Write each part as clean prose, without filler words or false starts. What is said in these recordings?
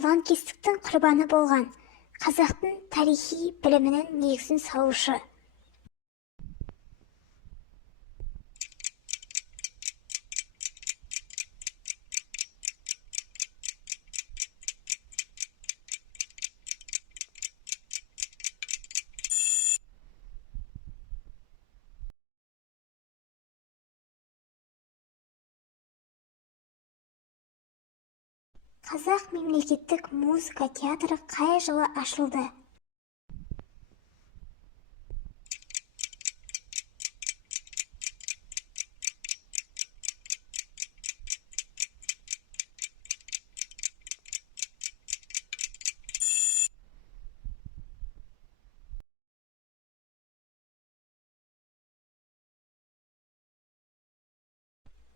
лаңкестіктің құрбаны болған, қазақтың тарихи білімінің негізін салушы. Қазақ мемлекеттік музыка театры қай жылы ашылды?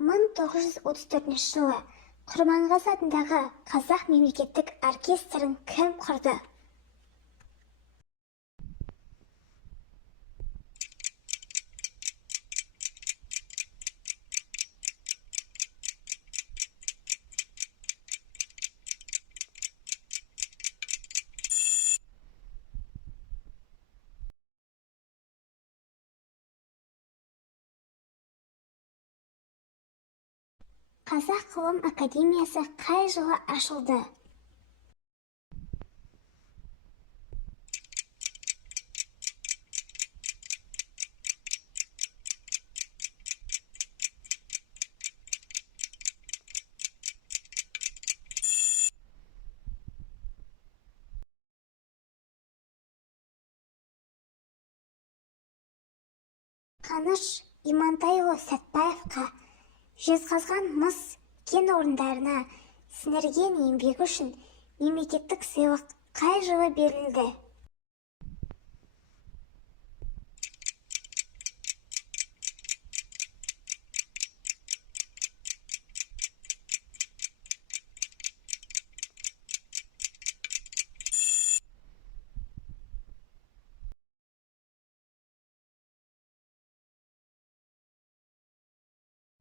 мың 934 жылы Құрманғазы атындағы қазақ мемлекеттік оркестрін кім құрды? Қазақ ғылым академиясы қай жылы ашылды? Қаныш Имантайұлы Сәтбаевқа Жезқазған мыс кен орындарына сіңірген еңбегі үшін мемлекеттік сыйлық қай жылы берілді?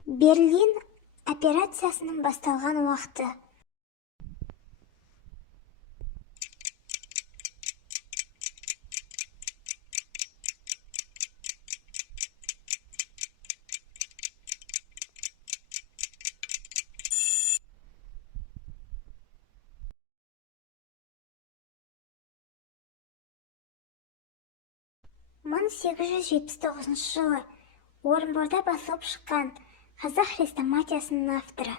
Берлин операциясының басталған уақыты? мың 879 жылы Орынборда басылып шыққан қазақ хрестоматиясының авторы?